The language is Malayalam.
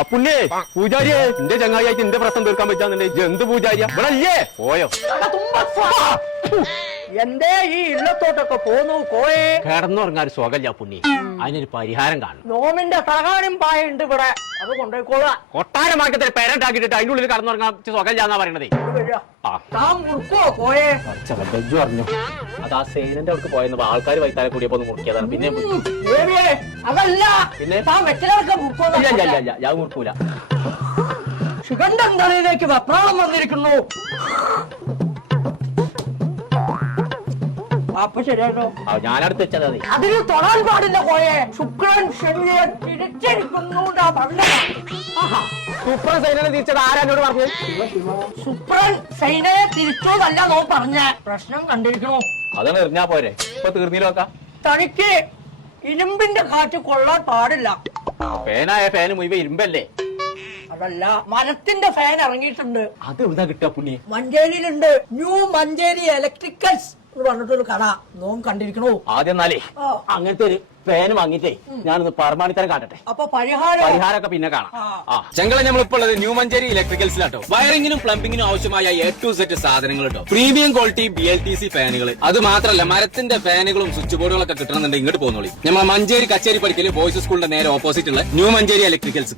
അപ്പുണ്ണിയെ പൂജാരിയെ എന്റെ ചങ്ങായിയായിട്ട് എന്റെ പ്രശ്നം തീർക്കാൻ പറ്റാന്നുണ്ടെ എന്ത് പൂജാരിയ ഇവിടെ അല്ലേ പോയോ എന്തേ ഈ ഇല്ലത്തോട്ടൊക്കെ പോന്നു കോയെ കിടന്നുറങ്ങാൻ ഒരു സുഖമില്ല പുണ്ണി അതിനൊരു പരിഹാരം കാണും നോമിന്റെ തകാനും പായുണ്ട് ഇവിടെ അത് കൊണ്ടുപോയിക്കോളാ കൊട്ടാരമാക്കത്തിൽ പേരണ്ടാക്കിട്ട് അതിന്റെ ഉള്ളിൽ കടന്നുറങ്ങാൻ സുഖമില്ലാന്നാ പറയണതേ കോയെ ബെജ്ജു പറഞ്ഞു അത് ആ സേനന്റെ അവർക്ക് പോയെന്ന് ആൾക്കാർ വൈത്താലെ കൂടിയപ്പോ ഒന്ന് മുറിക്കിയതാണ് പിന്നെ അതല്ല പിന്നെ താൻ വെച്ചിലൊക്കെ ഞാൻ മുറിക്കൂല ശിഖണ്ഡൻ തലയിലേക്ക് വെപ്രാളം വന്നിരിക്കുന്നു അപ്പൊ ശരിയാട്ടോ ഞാനടുത്ത് വെച്ചത് അതെ അതിന് തൊടാൻ പാടില്ല കോയെ ശുക്രൻ ശനിയെ തിരിച്ചിരിക്കുന്നു സൂപ്പർ സൈനനെ തിരിച്ചത് ആരാന്നോട് പറഞ്ഞു ശുക്രൻ സൈനയെ തിരിച്ചോന്നല്ല നോ പറഞ്ഞ പ്രശ്നം കണ്ടിരിക്കണോ അതാണ് എറിഞ്ഞാ പോരെ ഇപ്പൊ തീർന്നില്ലോക്ക തനിക്ക് ഇരുമ്പിന്റെ കാറ്റ് കൊള്ളാൻ പാടില്ല ഫാനായ ഫാന് മുഴുവൻ ഇരുമ്പല്ലേ അതല്ല മരത്തിന്റെ ഫാൻ ഇറങ്ങിയിട്ടുണ്ട് അത് എവിടുന്നാ കിട്ടാ പുണ്ണി മഞ്ചേരിയിലുണ്ട് ന്യൂ മഞ്ചേരി ഇലക്ട്രിക്കൽസ് എന്ന് പറഞ്ഞിട്ടൊരു കട നോം കണ്ടിരിക്കണോ ആദ്യം എന്നാലേ അങ്ങനത്തെ ഒരു ഫാൻ വാങ്ങിട്ടേ ഞാനൊന്ന് പരമാണിത്തരം കാട്ടട്ടെ അപ്പൊ പരിഹാരമൊക്കെ പിന്നെ കാണാം ചെങ്കള നമ്മളിപ്പോൾ ഉള്ളത് ന്യൂ മഞ്ചേരി ഇലക്ട്രിക്കൽസിലാട്ടോ വയറിംഗിനും പ്ലംബിംഗിനും ആവശ്യമായ A to Z സാധനങ്ങൾ കേട്ടോ പ്രീമിയം ക്വാളിറ്റി BLTC ഫാനുകൾ അത് മാത്രമല്ല മരത്തിന്റെ ഫാനുകളും സ്വിച്ച് ബോർഡുകളൊക്കെ കിട്ടണമെന്നുണ്ടെങ്കിൽ ഇങ്ങോട്ട് പോകുന്നോളി നമ്മൾ മഞ്ചേരി കച്ചേരി പഠിക്കല് ബോയ്സ് സ്കൂളിന്റെ നേരെ ഓപ്പോസിറ്റ് ഉള്ള ന്യൂ മഞ്ചേരി ഇലക്ട്രിക്കൽസ്